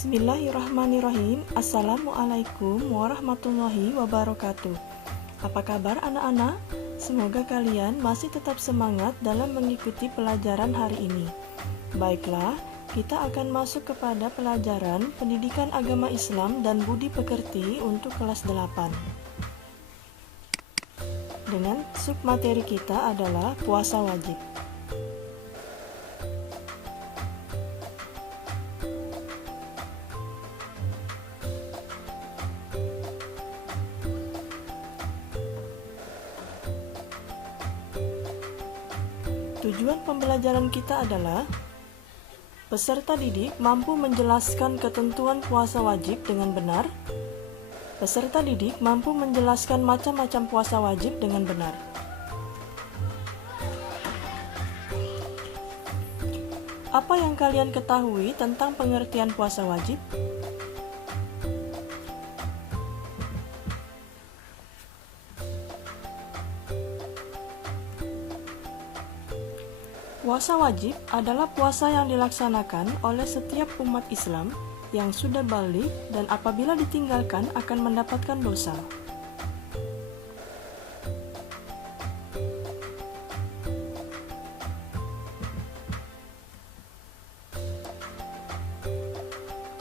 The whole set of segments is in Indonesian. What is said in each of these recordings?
Bismillahirrahmanirrahim. Assalamualaikum warahmatullahi wabarakatuh. Apa kabar anak-anak? Semoga kalian masih tetap semangat dalam mengikuti pelajaran hari ini. Baiklah, kita akan masuk kepada pelajaran Pendidikan Agama Islam dan Budi Pekerti untuk kelas 8. Dengan submateri kita adalah puasa wajib. Tujuan pembelajaran kita adalah peserta didik mampu menjelaskan ketentuan puasa wajib dengan benar. Peserta didik mampu menjelaskan macam-macam puasa wajib dengan benar. Apa yang kalian ketahui tentang pengertian puasa wajib? Puasa wajib adalah puasa yang dilaksanakan oleh setiap umat Islam yang sudah balik dan apabila ditinggalkan akan mendapatkan dosa.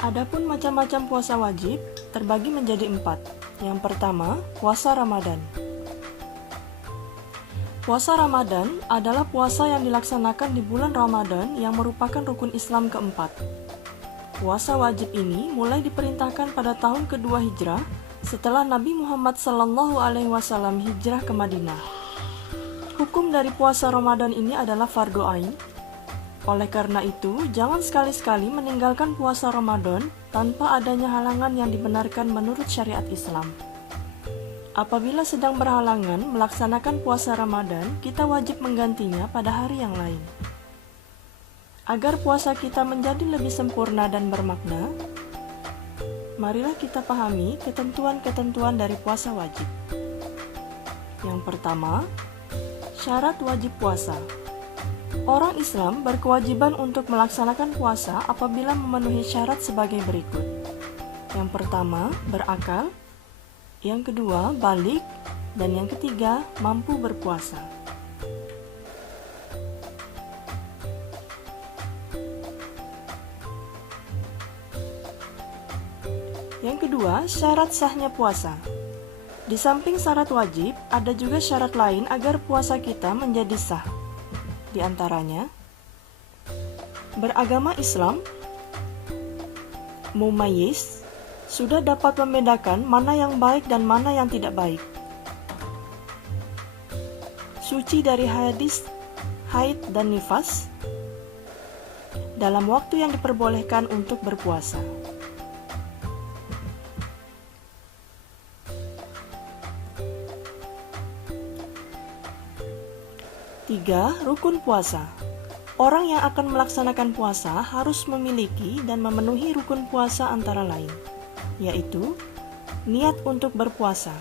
Adapun macam-macam puasa wajib terbagi menjadi 4. Yang pertama, puasa Ramadan. Puasa Ramadan adalah puasa yang dilaksanakan di bulan Ramadan yang merupakan rukun Islam keempat. Puasa wajib ini mulai diperintahkan pada tahun kedua Hijrah setelah Nabi Muhammad SAW hijrah ke Madinah. Hukum dari puasa Ramadan ini adalah fardu ain. Oleh karena itu, jangan sekali-sekali meninggalkan puasa Ramadan tanpa adanya halangan yang dibenarkan menurut syariat Islam. Apabila sedang berhalangan melaksanakan puasa Ramadan, kita wajib menggantinya pada hari yang lain. Agar puasa kita menjadi lebih sempurna dan bermakna, marilah kita pahami ketentuan-ketentuan dari puasa wajib. Yang pertama, syarat wajib puasa. Orang Islam berkewajiban untuk melaksanakan puasa apabila memenuhi syarat sebagai berikut. Yang pertama, berakal. Yang kedua, balik, dan yang ketiga, mampu berpuasa. Yang kedua, syarat sahnya puasa. Di samping syarat wajib, ada juga syarat lain agar puasa kita menjadi sah. Di antaranya, beragama Islam, mumayyiz, sudah dapat membedakan mana yang baik dan mana yang tidak baik. Suci dari hadis, haid, dan nifas dalam waktu yang diperbolehkan untuk berpuasa. Tiga, rukun puasa. Orang yang akan melaksanakan puasa harus memiliki dan memenuhi rukun puasa antara lain, yaitu niat untuk berpuasa.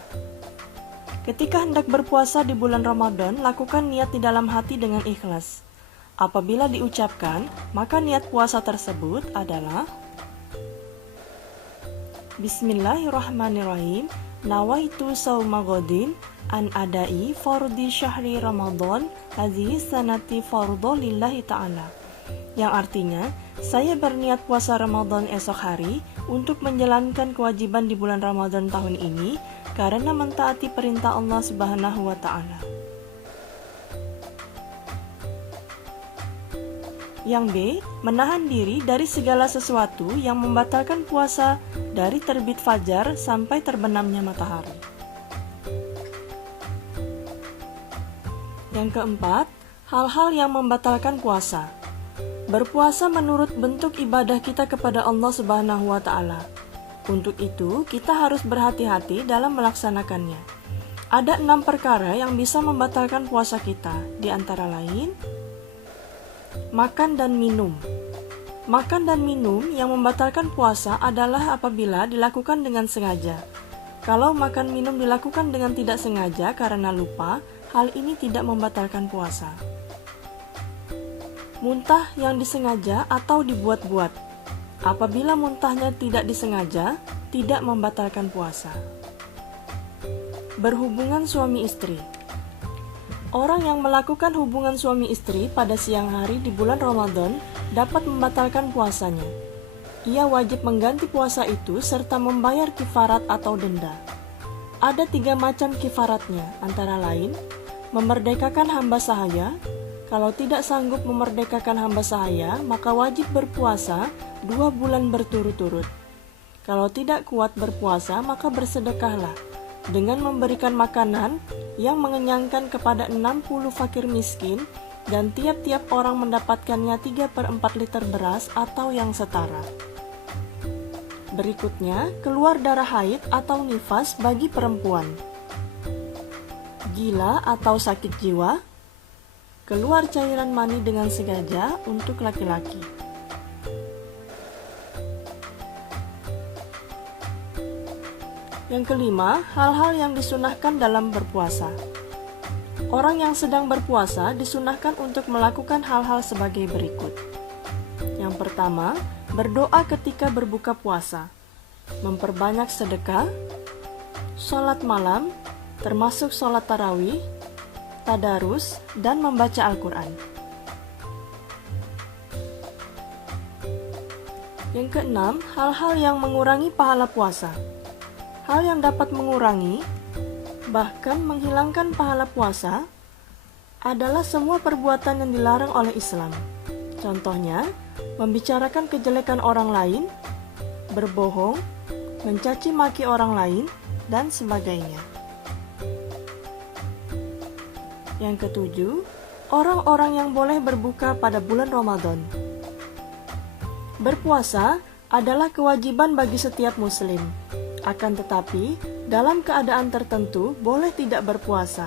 Ketika hendak berpuasa di bulan Ramadan, lakukan niat di dalam hati dengan ikhlas. Apabila diucapkan, maka niat puasa tersebut adalah Bismillahirrahmanirrahim. Nawaitu sauma godin an adai fardhi syahri Ramadan hadhihi sanati fardhu lillahi ta'ala. Yang artinya, saya berniat puasa Ramadan esok hari untuk menjalankan kewajiban di bulan Ramadan tahun ini karena mentaati perintah Allah Subhanahu wa Ta'ala. Yang B, menahan diri dari segala sesuatu yang membatalkan puasa dari terbit fajar sampai terbenamnya matahari. Yang keempat, hal-hal yang membatalkan puasa. Berpuasa menurut bentuk ibadah kita kepada Allah Subhanahu wa Ta'ala. Untuk itu, kita harus berhati-hati dalam melaksanakannya. Ada 6 perkara yang bisa membatalkan puasa kita, di antara lain makan dan minum. Makan dan minum yang membatalkan puasa adalah apabila dilakukan dengan sengaja. Kalau makan minum dilakukan dengan tidak sengaja karena lupa, hal ini tidak membatalkan puasa. Muntah yang disengaja atau dibuat-buat. Apabila muntahnya tidak disengaja, tidak membatalkan puasa. Berhubungan suami istri. Orang yang melakukan hubungan suami istri pada siang hari di bulan Ramadan dapat membatalkan puasanya. Ia wajib mengganti puasa itu serta membayar kifarat atau denda. Ada 3 macam kifaratnya, antara lain memerdekakan hamba sahaya. Kalau tidak sanggup memerdekakan hamba sahaya, maka wajib berpuasa 2 bulan berturut-turut. Kalau tidak kuat berpuasa, maka bersedekahlah dengan memberikan makanan yang mengenyangkan kepada 60 fakir miskin, dan tiap-tiap orang mendapatkannya 3/4 liter beras atau yang setara. Berikutnya, keluar darah haid atau nifas bagi perempuan. Gila atau sakit jiwa. Keluar cairan mani dengan sengaja untuk laki-laki. Yang kelima, hal-hal yang disunahkan dalam berpuasa. Orang yang sedang berpuasa disunahkan untuk melakukan hal-hal sebagai berikut. Yang pertama, berdoa ketika berbuka puasa, memperbanyak sedekah, sholat malam, termasuk sholat tarawih, tadarus, dan membaca Al-Quran. Yang keenam, hal-hal yang mengurangi pahala puasa. Hal yang dapat mengurangi, bahkan menghilangkan pahala puasa, adalah semua perbuatan yang dilarang oleh Islam. Contohnya, membicarakan kejelekan orang lain, berbohong, mencaci maki orang lain, dan sebagainya. Yang ketujuh, orang-orang yang boleh berbuka pada bulan Ramadan. Berpuasa adalah kewajiban bagi setiap muslim. Akan tetapi, dalam keadaan tertentu boleh tidak berpuasa.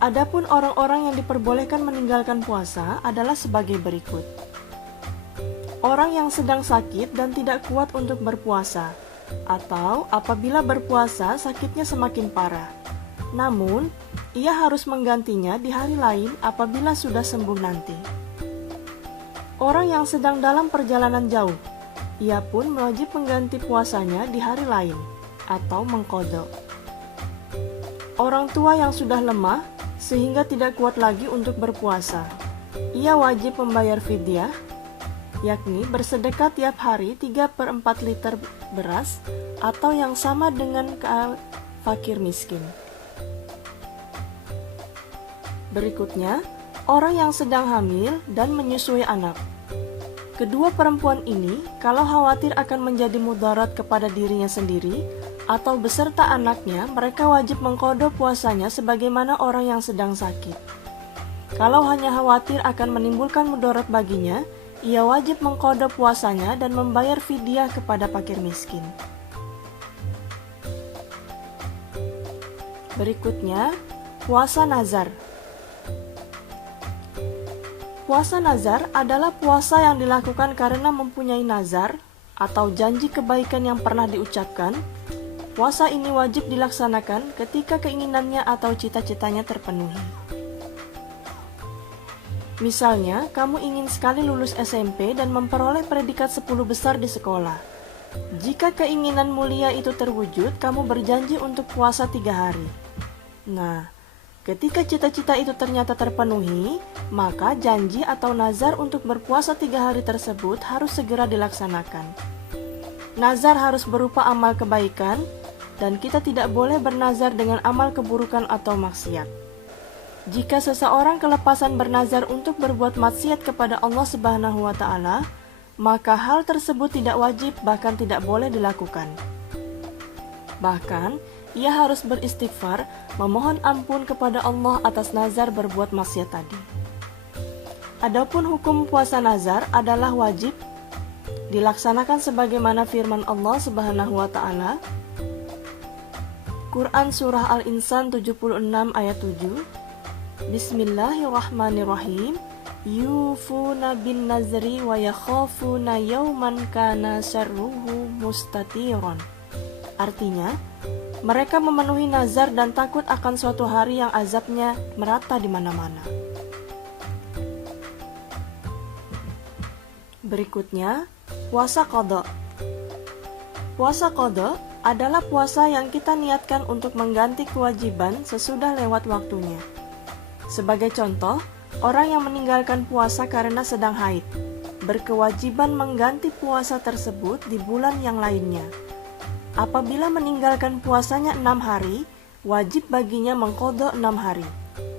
Adapun orang-orang yang diperbolehkan meninggalkan puasa adalah sebagai berikut. Orang yang sedang sakit dan tidak kuat untuk berpuasa, atau apabila berpuasa sakitnya semakin parah. Namun, ia harus menggantinya di hari lain apabila sudah sembuh nanti. Orang yang sedang dalam perjalanan jauh, ia pun wajib mengganti puasanya di hari lain atau mengqadha. Orang tua yang sudah lemah sehingga tidak kuat lagi untuk berpuasa, ia wajib membayar fidyah, yakni bersedekah tiap hari 3/4 liter beras atau yang sama dengan fakir miskin. Berikutnya, orang yang sedang hamil dan menyusui anak. Kedua perempuan ini, kalau khawatir akan menjadi mudarat kepada dirinya sendiri atau beserta anaknya, mereka wajib mengqadha puasanya sebagaimana orang yang sedang sakit. Kalau hanya khawatir akan menimbulkan mudarat baginya, ia wajib mengqadha puasanya dan membayar fidyah kepada fakir miskin. Berikutnya, puasa nazar. Puasa nazar adalah puasa yang dilakukan karena mempunyai nazar atau janji kebaikan yang pernah diucapkan. Puasa ini wajib dilaksanakan ketika keinginannya atau cita-citanya terpenuhi. Misalnya, kamu ingin sekali lulus SMP dan memperoleh predikat 10 besar di sekolah. Jika keinginan mulia itu terwujud, kamu berjanji untuk puasa 3 hari. Nah, ketika cita-cita itu ternyata terpenuhi, maka janji atau nazar untuk berpuasa 3 hari tersebut harus segera dilaksanakan. Nazar harus berupa amal kebaikan, dan kita tidak boleh bernazar dengan amal keburukan atau maksiat. Jika seseorang kelepasan bernazar untuk berbuat maksiat kepada Allah Subhanahu wa Ta'ala, maka hal tersebut tidak wajib, bahkan tidak boleh dilakukan. Bahkan, ia harus beristighfar, memohon ampun kepada Allah atas nazar berbuat maksiat tadi. Adapun hukum puasa nazar adalah wajib dilaksanakan sebagaimana firman Allah Subhanahu wa Ta'ala. Quran Surah Al-Insan 76 ayat 7. Bismillahirrahmanirrahim. Yufuna bin nazri wa yakhafuna yawman kana syarruhu mustatiron. Artinya, mereka memenuhi nazar dan takut akan suatu hari yang azabnya merata di mana-mana. Berikutnya, Puasa qadha. Puasa qadha adalah puasa yang kita niatkan untuk mengganti kewajiban sesudah lewat waktunya. Sebagai contoh, orang yang meninggalkan puasa karena sedang haid berkewajiban mengganti puasa tersebut di bulan yang lainnya. Apabila meninggalkan puasanya 6 hari, wajib baginya mengqadha 6 hari,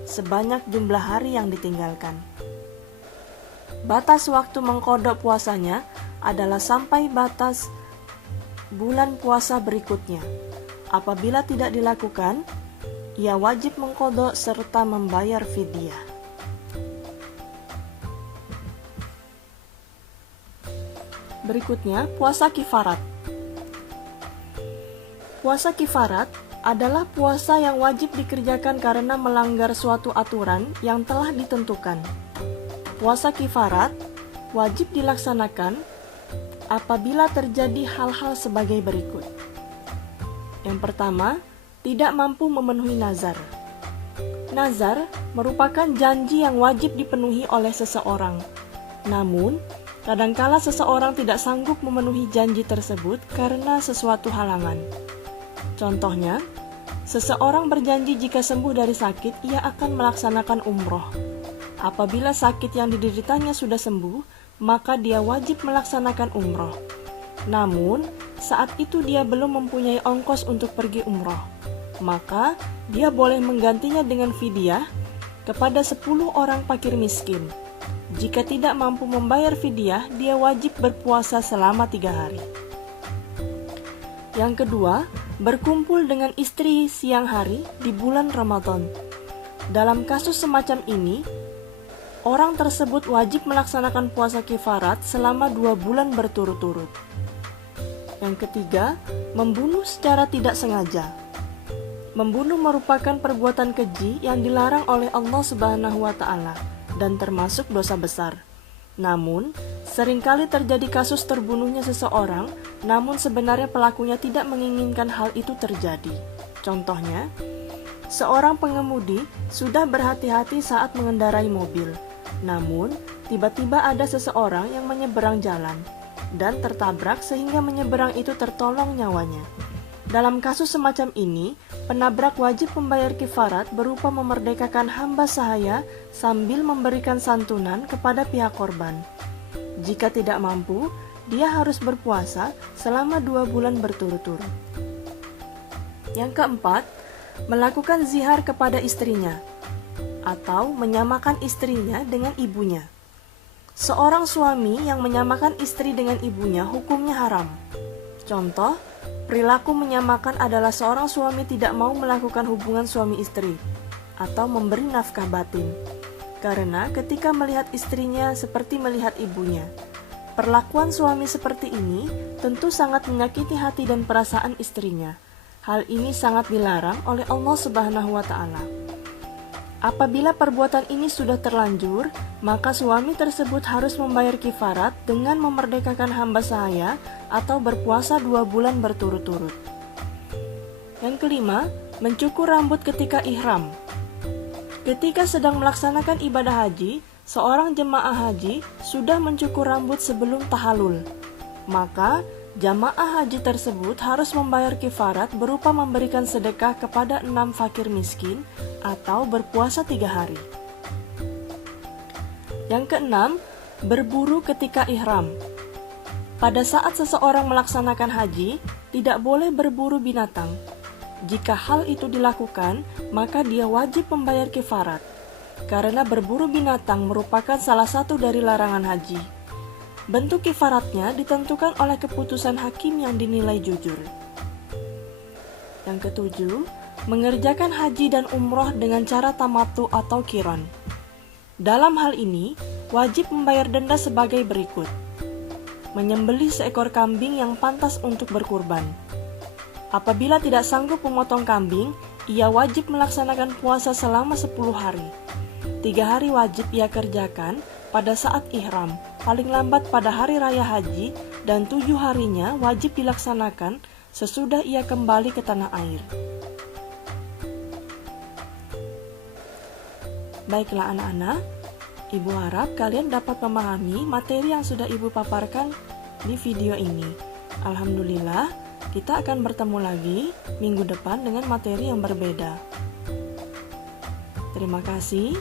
sebanyak jumlah hari yang ditinggalkan. Batas waktu mengqadha puasanya adalah sampai batas bulan puasa berikutnya. Apabila tidak dilakukan, ia wajib mengqadha serta membayar fidyah. Berikutnya, puasa kifarat. Puasa kifarat adalah puasa yang wajib dikerjakan karena melanggar suatu aturan yang telah ditentukan. Puasa kifarat wajib dilaksanakan apabila terjadi hal-hal sebagai berikut. Yang pertama, tidak mampu memenuhi nazar. Nazar merupakan janji yang wajib dipenuhi oleh seseorang. Namun, kadangkala seseorang tidak sanggup memenuhi janji tersebut karena sesuatu halangan. Contohnya, seseorang berjanji jika sembuh dari sakit, ia akan melaksanakan umroh. Apabila sakit yang dideritanya sudah sembuh, maka dia wajib melaksanakan umroh. Namun, saat itu dia belum mempunyai ongkos untuk pergi umroh. Maka, dia boleh menggantinya dengan fidyah kepada 10 orang fakir miskin. Jika tidak mampu membayar fidyah, dia wajib berpuasa selama 3 hari. Yang kedua, berkumpul dengan istri siang hari di bulan Ramadan. Dalam kasus semacam ini, orang tersebut wajib melaksanakan puasa kifarat selama 2 bulan berturut-turut. Yang ketiga, membunuh secara tidak sengaja. Membunuh merupakan perbuatan keji yang dilarang oleh Allah Subhanahu wa Ta'ala dan termasuk dosa besar. Namun, seringkali terjadi kasus terbunuhnya seseorang, namun sebenarnya pelakunya tidak menginginkan hal itu terjadi. Contohnya, seorang pengemudi sudah berhati-hati saat mengendarai mobil, namun tiba-tiba ada seseorang yang menyeberang jalan dan tertabrak sehingga menyeberang itu tertolong nyawanya. Dalam kasus semacam ini, penabrak wajib membayar kifarat berupa memerdekakan hamba sahaya sambil memberikan santunan kepada pihak korban. Jika tidak mampu, dia harus berpuasa selama 2 bulan berturut-turut. Yang keempat, melakukan zihar kepada istrinya atau menyamakan istrinya dengan ibunya. Seorang suami yang menyamakan istri dengan ibunya hukumnya haram. Contoh, perilaku menyamakan adalah seorang suami tidak mau melakukan hubungan suami istri atau memberi nafkah batin, karena ketika melihat istrinya seperti melihat ibunya. Perlakuan suami seperti ini tentu sangat menyakiti hati dan perasaan istrinya. Hal ini sangat dilarang oleh Allah Subhanahu wa Ta'ala. Apabila perbuatan ini sudah terlanjur, maka suami tersebut harus membayar kifarat dengan memerdekakan hamba sahaya atau berpuasa 2 bulan berturut-turut. Yang kelima, mencukur rambut ketika ihram. Ketika sedang melaksanakan ibadah haji, seorang jemaah haji sudah mencukur rambut sebelum tahalul. Maka, jamaah haji tersebut harus membayar kifarat berupa memberikan sedekah kepada 6 fakir miskin atau berpuasa 3 hari. Yang keenam, berburu ketika ihram. Pada saat seseorang melaksanakan haji, tidak boleh berburu binatang. Jika hal itu dilakukan, maka dia wajib membayar kifarat, karena berburu binatang merupakan salah satu dari larangan haji. Bentuk kifaratnya ditentukan oleh keputusan hakim yang dinilai jujur. Yang ketujuh, mengerjakan haji dan umroh dengan cara tamattu atau qiran. Dalam hal ini, wajib membayar denda sebagai berikut. Menyembelih seekor kambing yang pantas untuk berkurban. Apabila tidak sanggup memotong kambing, ia wajib melaksanakan puasa selama 10 hari. 3 hari wajib ia kerjakan pada saat ihram, paling lambat pada hari raya haji, dan 7 harinya wajib dilaksanakan sesudah ia kembali ke tanah air. Baiklah anak-anak, Ibu harap kalian dapat memahami materi yang sudah Ibu paparkan di video ini. Alhamdulillah, kita akan bertemu lagi minggu depan dengan materi yang berbeda. Terima kasih.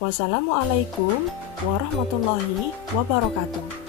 Wassalamualaikum warahmatullahi wabarakatuh.